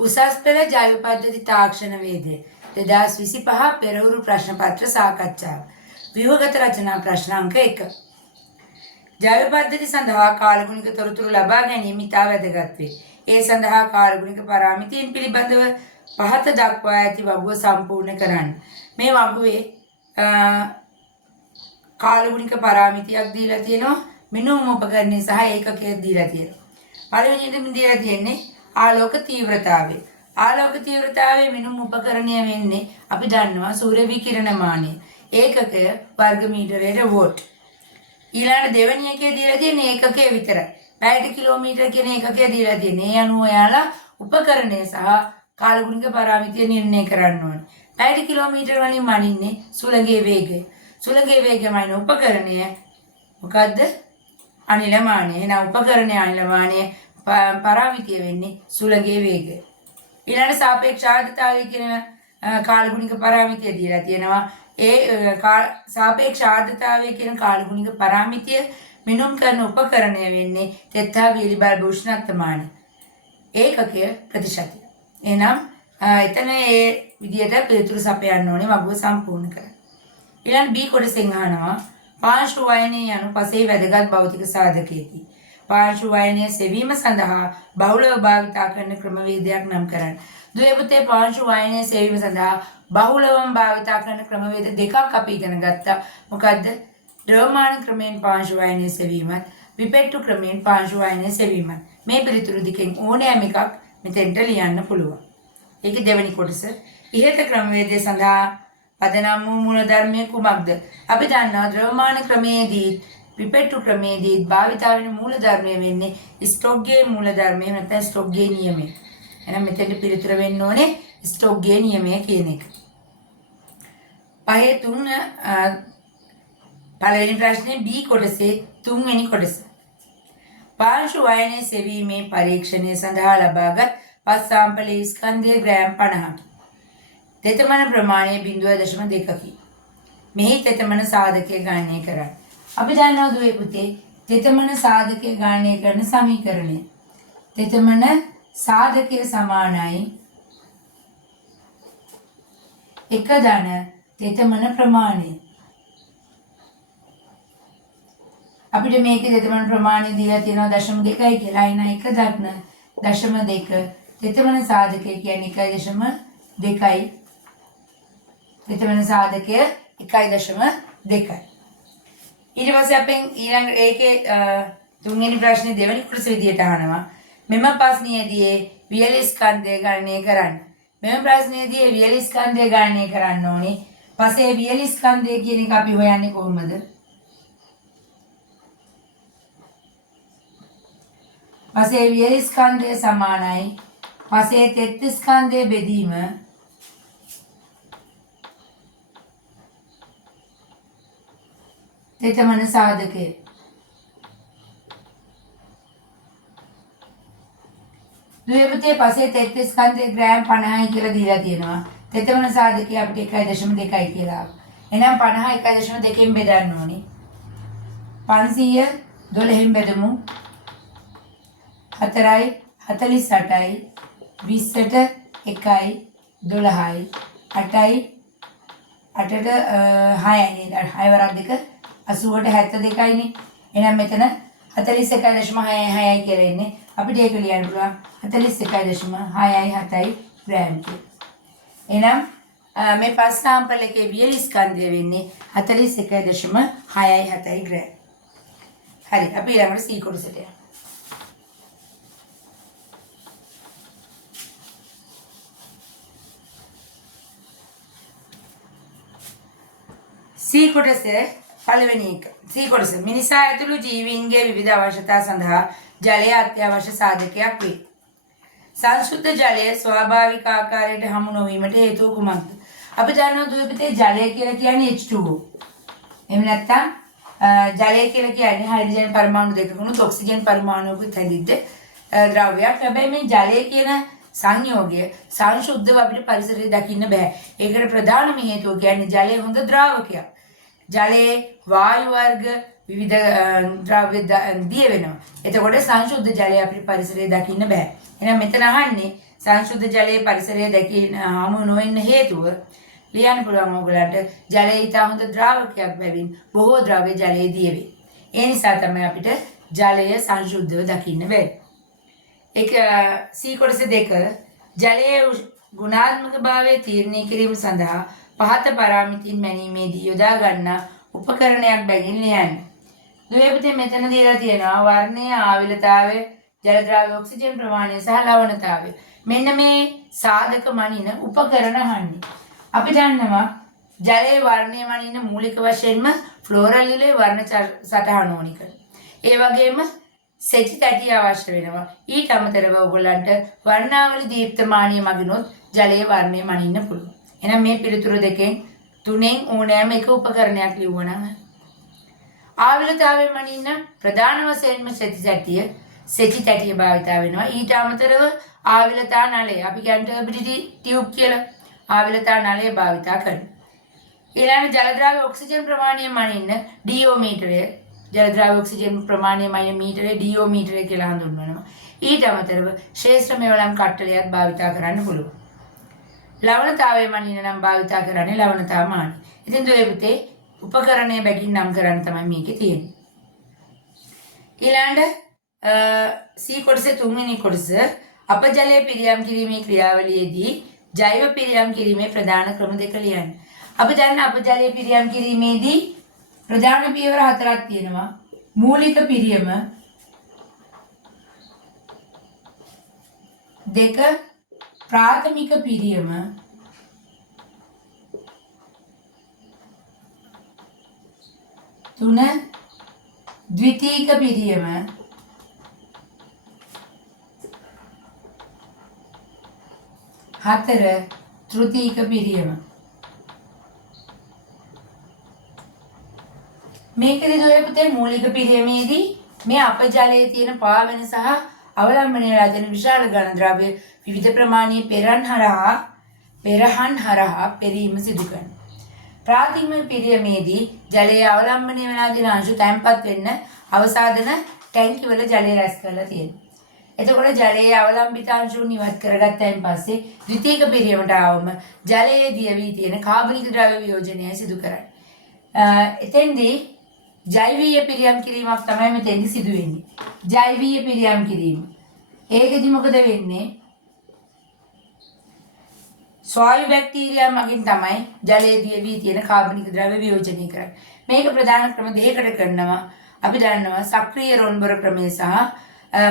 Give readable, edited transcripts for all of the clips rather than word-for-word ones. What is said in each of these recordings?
උසස් පෙළ ජෛව පද්ධති තාක්ෂණ වේදය 2025 පෙරහුරු ප්‍රශ්න පත්‍ර සාකච්ඡාව. ව්‍යුහගත රචනා ප්‍රශ්න අංක 1. ජෛව පද්ධති සඳහා කාලගුණික තොරතුරු ලබා ගැනීම ඉතා වැදගත් වේ. ඒ සඳහා කාලගුණික පරාමිතීන් පිළිබඳව පහත දක්වා ඇති වගුව සම්පූර්ණ කරන්න. මේ වගුවේ කාලගුණික පරාමිතියක් දීලා තියෙනවා. මිනුම් උපකරණය සහ ඒකකයක් දීලා තියෙනවා. පළවෙනියෙන්ම දීලා තියෙන්නේ ආලෝක තීව්‍රතාවය. ආලෝක තීව්‍රතාවයේ මිනුම් උපකරණය වෙන්නේ අපි දන්නවා සූර්ය විකිරණ මානය. ඒකකය වර්ග මීටරයට වෝට්. ඊළඟ දෙවෙනි එකේ දීලා තියෙන්නේ ඒකකය විතරයි. පැයට කිලෝමීටර කියන ඒකකය දීලා තියෙන්නේ. ඒ අනුව ඔයාලා උපකරණය සහ කාලගුණික පරාමිතිය නිර්ණය කරන්න ඕනේ. පැයට කිලෝමීටර වලින් මනින්නේ සුළඟේ වේගය. සුළඟේ වේගය මනින උපකරණය මොකද්ද? අනිල මානය. එහෙනම් උපකරණයේ අනිල මානය පරාමිතිය වෙන්නේ සුළඟේ වේගය. ඊළඟ සාපේක්ෂ ආර්ද්‍රතාවය කියන කාලගුණික පරාමිතිය දීලා තියෙනවා. ඒ සාපේක්ෂ ආර්ද්‍රතාවය කියන කාලගුණික පරාමිතිය මිනුම් කරන උපකරණය වෙන්නේ තෙත්හා වියලි බල්බ උෂ්ණත්වමානය. ඒකකය ප්‍රතිශතය. එහෙනම් එතන ඒ විදියට පිළිතුරු සපයන්න ඕනේ වගුව සම්පූර්ණ කරන්න. ඊළඟ B කොටසෙන් අහනවා පාංශු වයනය යනු පසේ වැදගත් භෞතික සාධකයකි. පාංශු වයනය සෙවීම සඳහා බහුලව භාවිතා කරන ක්‍රමවේදයක් නම් කරන්න. දුවේ පුතේ පාංශු වයනය සෙවීම සඳහා බහුලවම භාවිතා කරන ක්‍රමවේද දෙකක් අපි ඉගෙන ගත්තා. මොකද්ද? ද්‍රව්‍යමාන ක්‍රමයෙන් පාංශු වයනය සෙවීමත් විපෙට්ටු ක්‍රමයෙන් පාංශු වයනය සෙවීමත්. මේ පිළිතුරු දෙකෙන් ඕනෑම එකක් මෙතෙන්ට ලියන්න පුළුවන්. ඒක දෙවෙනි කොටස. ඉහත ක්‍රමවේදය සඳහා පදනම් වූ මූලධර්මය කුමක්ද? අපි දන්නවා ද්‍රව්‍යමාන ක්‍රමයේදී විපෙට්ටු ක්‍රමයේදී භාවිත වෙන මූලධර්මය වෙන්නේ ස්ටොක්ගේ මූලධර්මය නැත්නම් ස්ටොක්ගේ නියමය. එහෙනම් මෙතෙන්ට පිළිතුර වෙන්න ඕනේ ස්ටොක්ගේ නියමය කියන එක. පහේ 3 පළවෙනි ප්‍රශ්නේ B කොටසේ 3 වෙනි කොටස. පාංශු වයනය සෙවීමේ පරීක්ෂණය සඳහා ලබාගත් පස් සාම්පලයේ ස්කන්ධය ග්‍රෑම් 50ක්. තෙතමන ප්‍රමාණය 0.2කි. මෙහි තෙතමන සාධකය ගණනය කරන්න. අපි දන්නවා දුවේ පුතේ තෙතමන සාධකය ගණනය කරන සමීකරණය. තෙතමන සාධකය සමානයි 1 ධන තෙතමන ප්‍රමාණය. අපිට මේකේ තෙතමන ප්‍රමාණය දීලා තියෙනවා 0.2යි කියලා. අයින 1 දක්න 0.2 තෙතමන සාධකය කියන්නේ 1.2යි. තෙතමන සාධකය 1.2යි. ඊට පස්සේ අපෙන් ඊළඟ ඒකේ තුන්වෙනි ප්‍රශ්නේ දෙවෙනි කොටස විදියට අහනවා. මෙම ප්‍රශ්නයේදී වියලි ස්කන්ධය ගණනය කරන්න. මෙම ප්‍රශ්නයේදී වියලි ස්කන්ධය ගණනය කරන්න ඕනේ. පස්සේ වියලි ස්කන්ධය කියන එක අපි හොයන්නේ කොහොමද? පස්සේ වියලි ස්කන්ධය සමානයි පස්සේ තෙත් ස්කන්ධය බෙදීම තෙතමන සාධකය. දුවේ පුතේ පස්සේ තෙත් ස්කන්ධය ග්‍රෑම් 50යි කියලා දීලා තියෙනවා. තෙතමන සාධකය අපිට 1.2යි කියලා ආවා. එහෙනම් 50 1.2න් බෙදන්න ඕනේ. 500 12න් බෙදමු. 4යි 48යි 20ට 1යි 12යි 8යි 8ට 6යි නේද? 6 වරක් 2 80ට 72යිනේ. එහෙනම් මෙතන 41.66යි කියලා එන්නේ. අපිට ඒක ලියන්න පුළුවන් 41.67යි ග්‍රෑම් කියලා. එහෙනම් මේ පස් සාම්පල් එකේ වියලි ස්කන්ධය වෙන්නේ 41.67යි ග්‍රෑම්. හරි අපි ඊළඟට C කොටසට යමු. C කොටසේ පළවෙනි එක. C කොටස මිනිසා ඇතුළු ජීවීන්ගේ විවිධ අවශ්‍යතා සඳහා ජලය අත්‍යවශ්‍ය සාධකයක් වේ. සංශුද්ධ ජලය ස්වාභාවික ආකාරයට හමු නොවීමට හේතුව කුමක්ද? අපි දන්නවා දුවේ පුතේ ජලය කියලා කියන්නේ H2O. එහෙම නැත්නම් ජලය කියලා කියන්නේ හයිඩ්‍රජන් පරමාණු දෙකකුණු ඔක්සිජන් පරමාණුවකුත් හැදිච්ච ද්‍රව්‍යයක්. හැබැයි මේ ජලය කියන සංයෝගය සංශුද්ධව අපිට පරිසරයේ දකින්න බෑ. ඒකට ප්‍රධානම හේතුව කියන්නේ ජලය හොඳ ද්‍රාවකයක්. ජලයේ වායු වර්ග විවිධ ද්‍රව්‍ය දිය වෙනවා. එතකොට සංශුද්ධ ජලය අපිට පරිසරයේ දකින්න බෑ. එහෙනම් මෙතන අහන්නේ සංශුද්ධ ජලයේ පරිසරයේ දැකීම හමු නොවෙන්න හේතුව ලියන්න පුළුවන් ඕගලන්ට ජලය ඊට හොඳ ද්‍රාවකයක් බැවින් බොහෝ ද්‍රව්‍ය ජලයේ දියවේ. ඒ නිසා තමයි අපිට ජලය සංශුද්ධව දකින්න බැහැ. එක C කොටස 2 ජලයේ ගුණාත්මක භාවය තීරණය කිරීම සඳහා පහත පාරාමිතින් මැනීමේදී යොදා ගන්නා උපකරණයක් බැගින් ලියන්න. දුවේපතේ මෙතන දීලා තියෙනවා වර්ණය, ආවිලතාවය, ජල ද්‍රව්‍ය ඔක්සිජන් ප්‍රමාණය සහ ලවණතාවය. මෙන්න මේ සාධක මනින උපකරණ අහන්නේ. අපි දන්නවා ජලයේ වර්ණය මනින මූලික වශයෙන්ම ෆ්ලෝරල් ඉලේ වර්ණ සටහන ඕනික. ඒ වගේම සෙචි තැටි අවශ්‍ය වෙනවා. ඊට අමතරව ඔයගොල්ලන්ට වර්ණාවලි දීප්තමානීය මගිනොත් ජලයේ වර්ණය මනින්න පුළුවන්. එහෙනම් මේ පිළිතුරු දෙකෙන් තුනෙන් ඕනෑම එක උපකරණයක් ලියුවනම් ආවිලතාවය මනින්න ප්‍රධාන වශයෙන්ම සෙචි තැටිය භාවිතා වෙනවා. ඊට අමතරව ආවිලතා නලය අපි කියන්නේ ටර්බිඩිටි ටියුබ් කියලා ආවිලතා නලය භාවිතා කරනවා. ඊළඟ ජල ද්‍රව්‍ය ඔක්සිජන් ප්‍රමාණය මනින්න ඩියෝමීටරය ජල ද්‍රව්‍ය ඔක්සිජන් ප්‍රමාණය මනින මීටරය ඩියෝමීටරය කියලා හඳුන්වනවා. ඊට අමතරව ශ්‍රේෂ්ඨ මෙවලම් කට්ටලයක් භාවිතා කරන්න පුළුවන්. ලවණතාවය මනින්න නම් භාවිතා කරන්නේ ලවණතා මානය. ඉතින් දුවේ පුතේ උපකරණය බැගින් නම් කරන්න තමයි මේකේ තියෙන්නේ. ඊළඟ C කොටසේ 3 වෙනි කොටස අපජලයේ පිරියම් කිරීමේ ක්‍රියාවලියේදී ජෛව පිරියම් කිරීමේ ප්‍රධාන ක්‍රම දෙක ලියන්න. අපි දන්න අපජලයේ පිරියම් කිරීමේදී ප්‍රධාන පියවර 4ක් තියෙනවා. මූලික පිරියම 2 ප්‍රාථමික පිරියම 3 ද්විතීක පිරියම 4 තෘතීක පිරියම. මේකදී දුවේ පුතේ මූලික පිරියමේදී මේ අපජලයේ තියෙන පාවෙන සහ අවලම්බනය වෙලා තියෙන විශාල ඝන ද්‍රව්‍ය විවිධ ප්‍රමාණයේ පෙරහන් හරහා පෙරීම සිදු කරනවා. ප්‍රාථමික පිරියමේදී ජලයේ අවලම්බනය වෙලා තියෙන අංශු තැන්පත් වෙන්න අවසාදන ටැංකි වල ජලය රැස් කරලා තියෙනවා. එතකොට ජලයේ අවලම්බිත අංශු නිවත් කරගත්තයින් පස්සේ ද්විතීක පිරියමට ආවම ජලයේ දියවී තියෙන කාබනික ද්‍රව්‍ය වියෝජනය සිදු කරන්නේ. එතෙන්දී ජෛවීය පිරියම් කිරීමක් තමයි මෙතෙන්දි සිදු වෙන්නේ. ජෛවීය පිරියම් කිරීම. ඒකෙදි මොකද වෙන්නේ? ස්වායු බැක්ටීරියා මගින් තමයි ජලයේ දියවී තියෙන කාබනික ද්‍රව්‍ය වියෝජනය කරන්නේ. මේක ප්‍රධාන ක්‍රම දෙකකට කරනවා. අපි දන්නවා සක්‍රීය රොන්බර ක්‍රමය සහ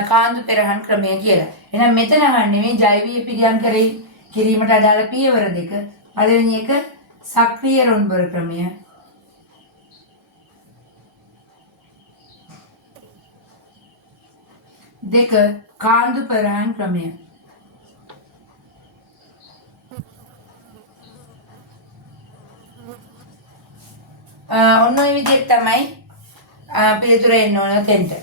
කාන්දු පෙරහන් ක්‍රමය කියලා. එහෙනම් මෙතන අහන්නේ මේ ජෛවීය පිරියම් කිරීමට අදාළ පියවර දෙක. පළවෙනි එක සක්‍රීය රොන්බර ක්‍රමය. 2 කාන්දු පෙරහන් ක්‍රමය. ඔන්න ඔය විදිහට තමයි පිළිතුර එන්න ඕන තෙන්ට.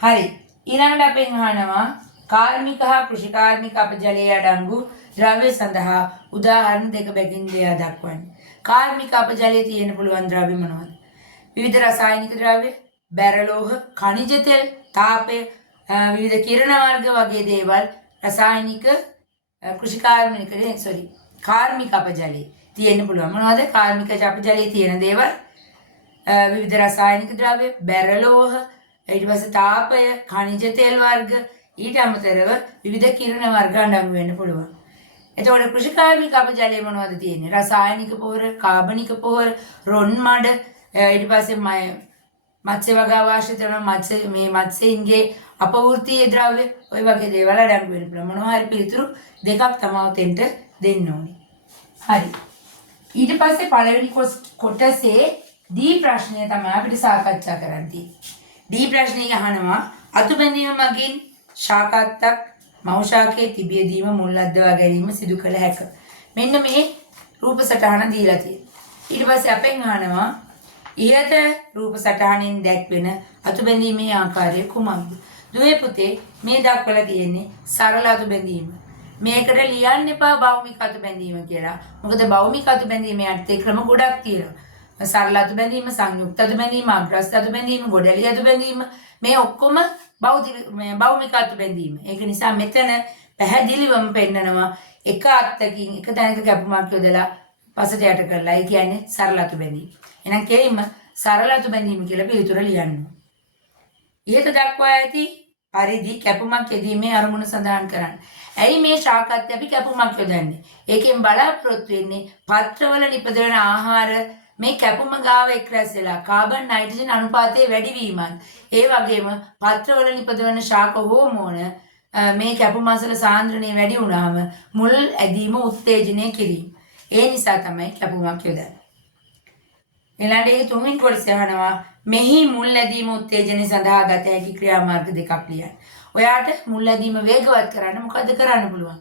හරි. ඊළඟට අපෙන් අහනවා කාර්මික හා කෘෂිකාර්මික අපජලයේ අඩංගු ද්‍රව්‍ය සඳහා උදාහරණ දෙක බැගින් ලියා දක්වන්න. කාර්මික අපජලයේ තියෙන පුළුවන් ද්‍රව්‍ය මොනවද? විවිධ රසායනික ද්‍රව්‍ය, බැරලෝහ, ඛනිජ තෙල්, තාපය, විවිධ කිරණ වර්ග වගේ දේවල් රසායනික කාර්මික අපජලයේ තියෙන්න පුළුවන්. මොනවද? කාර්මික අපජලයේ තියෙන දේවල් විවිධ රසායනික ද්‍රව්‍ය, බැරලෝහ, ඊට පස්සේ තාපය, ඛනිජ තෙල් වර්ග, ඊට අමතරව විවිධ කිරණ වර්ග අඩංගු වෙන්න පුළුවන්. එතකොට කෘෂිකාර්මික අපජලයේ මොනවද තියෙන්නේ? රසායනික පොහොර, කාබනික පොහොර, රොන් මඩ, ඊට පස්සේ මත්ස්‍ය වගාවාශිත වෙන මත්ස්‍යයින්ගේ අපවෘත්තීය ද්‍රව්‍ය ඔය වගේ දේවල් අඩංගු වෙන්න පුළුවන්. මොනවා හරි පිළිතුරු දෙකක් තමයි උතෙන්ට දෙන්න ඕනේ. හරි. ඊට පස්සේ පළවෙනි කොටසේ දී ප්‍රශ්නය තමයි අපිට සාකච්ඡා කරන්න තියෙන්නේ. දී ප්‍රශ්නේ අහනවා අතුබැඳීම මගින් ශාකාත්තක් මව් ශාකයේ තිබියදීම මුල් අද්දවා ගැනීම සිදු කළ හැක. මෙන්න මේ රූප සටහන දීලා තියෙනවා. ඊට පස්සේ අපෙන් අහනවා ඉහත රූප සටහනින් දැක්වෙන අතුබැඳීමේ ආකාරය කුමක්ද? දුවේ පුතේ මේ දක්වලා තියෙන්නේ සරල අතුබැඳීම. මේකට ලියන්න එපා භෞමික අතුබැඳීම කියලා. මොකද භෞමික අතුබැඳීමේ අර්ථය ක්‍රම ගොඩක් තියෙනවා. සරල අතුබැඳීම, සංයුක්ත අතුබැඳීම, අග්‍රස්ත අතුබැඳීම, ගොඩැලි අතුබැඳීම මේ ඔක්කොම භෞමික අතුබැඳීම. ඒක නිසා මෙතන පැහැදිලිවම පෙන්නනවා එක අත්තකින් එක තැනක කැපුමක් යොදලා පසට යට කරලා. ඒ කියන්නේ සරල අතු බැඳීම. එහෙනම් කෙලින්ම සරල අතු බැඳීම කියලා පිළිතුර ලියන්න. ඉහත දක්වා ඇති පරිදි කැපුමක් යෙදීමේ අරමුණ සඳහන් කරන්න. ඇයි මේ ශාකත් අපි කැපුමක් යොදන්නේ? ඒකෙන් බලාපොරොත්තු වෙන්නේ පත්‍රවල නිපදවන ආහාර මේ කැපුම ගාව එක්රැස් වෙලා කාබන් නයිට්‍රජන් අනුපාතයේ වැඩිවීමත් ඒ වගේම පත්‍රවල නිපදවන ශාක හෝමෝන මේ කැපුම අසල සාන්ද්‍රණය වැඩි වුණාම මුල් ඇදීම උත්තේජනය කිරීම. ඒ නිසා තමයි කැපුමක් යොදන්නේ. ඊළඟට තුන්වෙනි කොටස අහනවා මෙහි මුල් ඇදීම උත්තේජනය සඳහා ගත හැකි ක්‍රියාමාර්ග දෙකක් ලියන්න. ඔයාට මුල් ඇදීම වේගවත් කරන්න මොකද කරන්න පුළුවන්?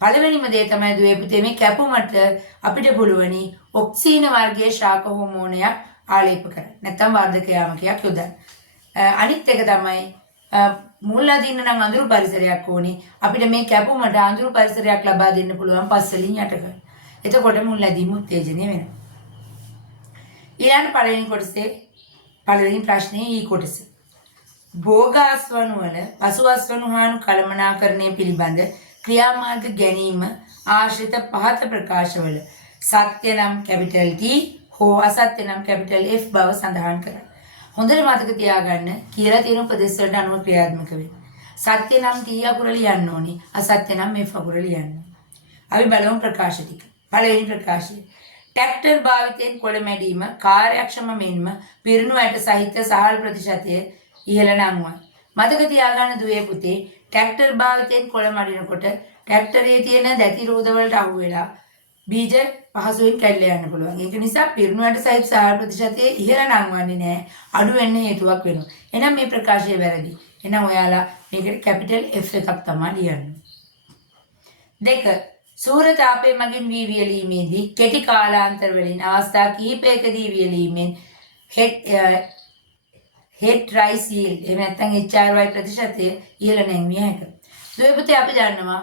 පළවෙනිම දේ තමයි දුවේ පුතේ මේ කැපුමට අපිට පුළුවනි ඔක්සින වර්ගයේ ශාක හෝමෝනයක් ආලේප කරන්න. නැත්නම් වර්ධක යාමකයක් යොදන්න. අනිත් එක තමයි මුල් අදින්න නම් අඳුරු පරිසරයක් ඕනේ. අපිට මේ කැපුමට අඳුරු පරිසරයක් ලබා දෙන්න පුළුවන් පස්වලින් යට කරන්න. එතකොට මුල් ඇදීම උත්තේජනය වෙනවා. ඊළඟ පළවෙනි කොටසේ පළවෙනි ප්‍රශ්නේ ඊ කොටස. භෝගාස්වණු වල පසුඅස්වණු හානු කළමනාකරණය පිළිබඳ ක්‍රියාමාර්ග ගැනීම ආශ්‍රිත පහත ප්‍රකාශවල සත්‍ය නම් කැපිටල් T හෝ අසත්‍ය නම් කැපිටල් F බව සඳහන් කරන්න. හොඳට මතක තියාගන්න කියලා තියෙන උපදේශ වලට අනුව ක්‍රියාත්මක වෙන්න. සත්‍ය නම් T අකුර ලියන්න ඕනේ. අසත්‍ය නම් F අකුර ලියන්න. අපි බලමු ප්‍රකාශ ටික. පළවෙනි ප්‍රකාශය. ට්‍රැක්ටර් භාවිතයෙන් කොළ මැඩීම කාර්යක්ෂම මෙන්ම පිරුණු ඇට සහිත සහල් ප්‍රතිශතය ඉහළ නංවයි. මතක තියාගන්න දුවේ පුතේ ට්‍රැක්ටර් භාවිතයෙන් කොළ මඩිනකොට ට්‍රැක්ටරයේ තියෙන දැති රෝද වලට අහු වෙලා බීජ පහසුවෙන් කැඩලා යන්න පුළුවන්. ඒක නිසා පිරුණු ඇට සහිත සහල් ප්‍රතිශතය ඉහළ නංවන්නේ නැහැ. අඩු වෙන්න හේතුවක් වෙනවා. එහෙනම් මේ ප්‍රකාශය වැරදි. එහෙනම් ඔයාලා මේකට කැපිටල් F එකක් තමයි ලියන්නේ. 2 සූර්ය තාපය මගින් වී වියලීමේදී කෙටි කාලාන්තර වලින් අවස්ථා කිහිපයකදී වියලීමෙන් හෙඩ් රයිස් yield එහෙම නැත්නම් HRY ප්‍රතිශතය ඉහළ නැංවිය හැකියි. දුවේ පුතේ අපි දන්නවා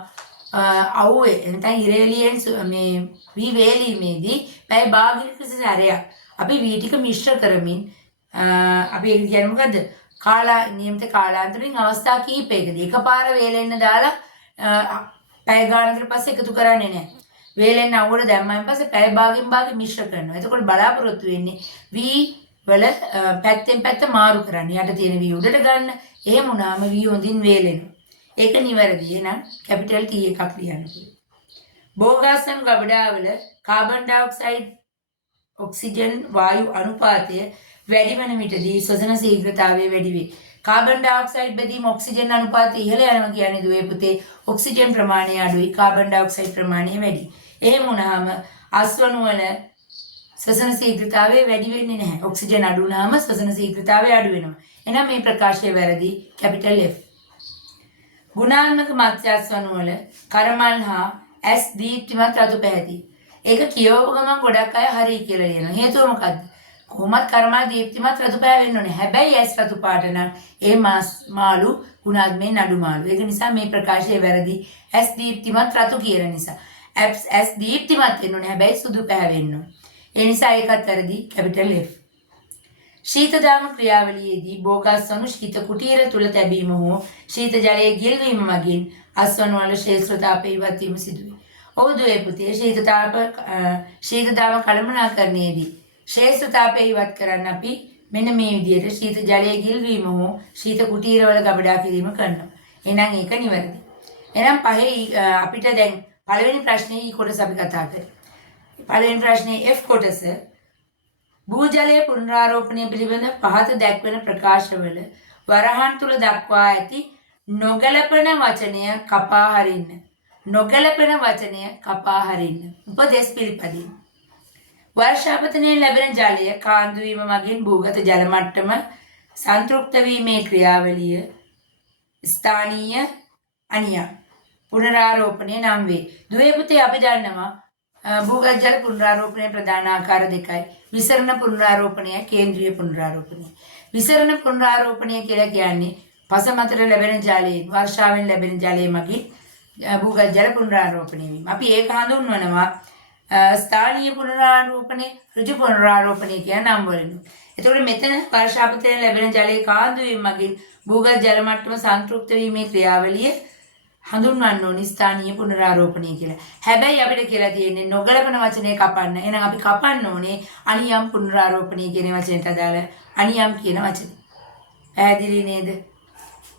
අවුවේ නැත්නම් ඉරේලියන් මේ වී වේලීමේදී පැය භාගයක සැරයක් අපි වී ටික මිශ්‍ර කරමින් අපි ඒක කියන්නේ මොකද්ද? නියමිත කාලාන්තරයෙන් අවස්ථා කිහිපයකදී එකපාර වේලෙන්න දාලා පැය ගානකට පස්සේ එකතු කරන්නේ නැහැ. වේලෙන් අවුවට දැම්මයින් පස්සේ පැය භාගෙන් භාගෙ මිශ්‍ර කරනවා. එතකොට බලාපොරොත්තු වෙන්නේ වී වල පැත්තෙන් පැත්ත මාරු කරන්න. යට තියෙන වී උඩට ගන්න. එහෙම වුණාම වී හොඳින් වේලෙනවා. ඒක නිවැරදි. එහෙනම් කැපිටල් T එකක් ලියන්න පුළුවන්. භෝගාසන ගබඩාවල කාබන් ඩයොක්සයිඩ් ඔක්සිජන් වායු අනුපාතය වැඩි වන විටදී ශ්වසන ශීඝ්‍රතාවය වැඩි වේ. කාබන් ඩයොක්සයිඩ් බෙදීම ඔක්සිජන් අනුපාතය ඉහළ යනවා කියන්නේ දුවේ පුතේ ඔක්සිජන් ප්‍රමාණය අඩුයි කාබන් ඩයොක්සයිඩ් ප්‍රමාණය වැඩි. එහෙම වුණාම අස්වණු වල ශ්වසන ශීඝ්‍රතාවය වැඩි වෙන්නේ නැහැ. ඔක්සිජන් අඩු වුණාම ශ්වසන ශීඝ්‍රතාවය අඩු වෙනවා. එහෙනම් මේ ප්‍රකාශය වැරදි කැපිටල් F. ගුණාත්මක මත්ස්‍යස්වණු වල කරමල් හා S දීප්තිමත් රතු පැහැති. ඒක කියවපු ගමන් ගොඩක් අය හරි කියලා ලියනවා. හේතුව මොකද්ද? කොහොමත් කර්මල් දීප්තිමත් රතු පැහැ වෙන්න ඕනේ. හැබැයි S රතු පාට නම් ඒ මාළු ගුණාත්මයෙන් අඩු මාළු. ඒක නිසා මේ ප්‍රකාශය වැරදි. S දීප්තිමත් රතු කියන නිසා. S දීප්තිමත් වෙන්න ඕනේ. හැබැයි සුදු පැහැ වෙන්න ඕනේ. ඒ නිසා ඒකත් වැරදි කැපිටල් F. ශීතදාම ක්‍රියාවලියේදී භෝගාස්වණු ශීත කුටීර තුල තැබීම හෝ ශීත ජලයේ ගිල්වීම මගින් අස්වණු වල ශේෂ්ත්‍ර තාපය ඉවත් වීම සිදුවේ. ඔව් දුවේ පුතේ ශීතදාම කළමනාකරණයේදී ශේෂ්ත්‍ර තාපය ඉවත් කරන්න අපි මෙන්න මේ විදිහට ශීත ජලයේ ගිල්වීම හෝ ශීත කුටීරවල ගබඩා කිරීම කරනවා. එහෙනම් ඒක නිවැරදි. එහෙනම් පහේ අපිට දැන් පළවෙනි ප්‍රශ්නේ ඊ කොටස අපි කතා කරේ. පළවෙනි ප්‍රශ්නේ F කොටස භූජලයේ පුනරාරෝපණය පිළිබඳ පහත දැක්වෙන ප්‍රකාශවල වරහන් තුල දක්වා ඇති නොගැලපෙන වචනය කපා හරින්න. නොගැලපෙන වචනය කපා හරින්න. උපදේශ පිළිපදින්න. වර්ෂාපතනයේ ලැබෙන ජලය කාන්දු වීම මගින් භූගත ජල මට්ටම සංතෘප්ත වීමේ ක්‍රියාවලිය ස්ථානීය අනියම් පුනරාරෝපණය නම් වේ. දුවේ පුතේ අපි දන්නවා භූගත ජල පුනරාරෝපණයේ ප්‍රධාන ආකාර දෙකයි. විසරණ පුනරාරෝපණය, කේන්ද්‍රීය පුනරාරෝපණය. විසරණ පුනරාරෝපණය කියලා කියන්නේ පස මතට ලැබෙන ජලයෙන් වර්ෂාවෙන් ලැබෙන ජලය මගින් භූගත ජල පුනරාරෝපණය වීම. අපි ඒක හඳුන්වනවා ස්ථානීය පුනරාරෝපණය, ඍජු පුනරාරෝපණය කියන නම් වලින්. එතකොට මෙතන වර්ෂාපතනයෙන් ලැබෙන ජලයේ කාන්දු වීම මගින් භූගත ජල මට්ටම සංතෘප්ත වීමේ ක්‍රියාවලිය හඳුන්වන්න ඕනි ස්ථානීය පුනරාරෝපණය කියලා. හැබැයි අපිට කියලා තියෙන්නේ නොගලපන වචනේ කපන්න. එහෙනම් අපි කපන්න ඕනේ අනියම් පුනරාරෝපණය කියන වචනයට අදාළ අනියම් කියන වචනේ. පැහැදිලි නේද?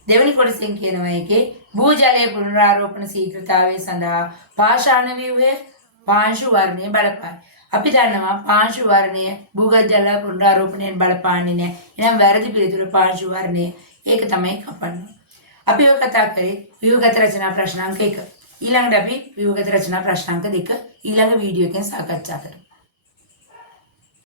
දෙවෙනි කොටසෙන් කියනවා එකේ භූජලයේ පුනරාරෝපණ ශීඝ්‍රතාවය සඳහා පාෂාණ ව්‍යුහය පාංශු වර්ණය බලපායි. අපි දන්නවා පාංශු වර්ණය භූගත ජල පුනරාරෝපණයෙන් බලපාන්නේ නැහැ. එහෙනම් වැරදි පිළිතුර පාංශු වර්ණය. ඒක තමයි කපන්නේ. අපි ඔය කතා කරේ ව්‍යුහගත රචනා ප්‍රශ්නාංක 1. ඊළඟට අපි ව්‍යුහගත රචනා ප්‍රශ්නාංක 2 ඊළඟ වීඩියෝ එකෙන් සාකච්ඡා කරමු.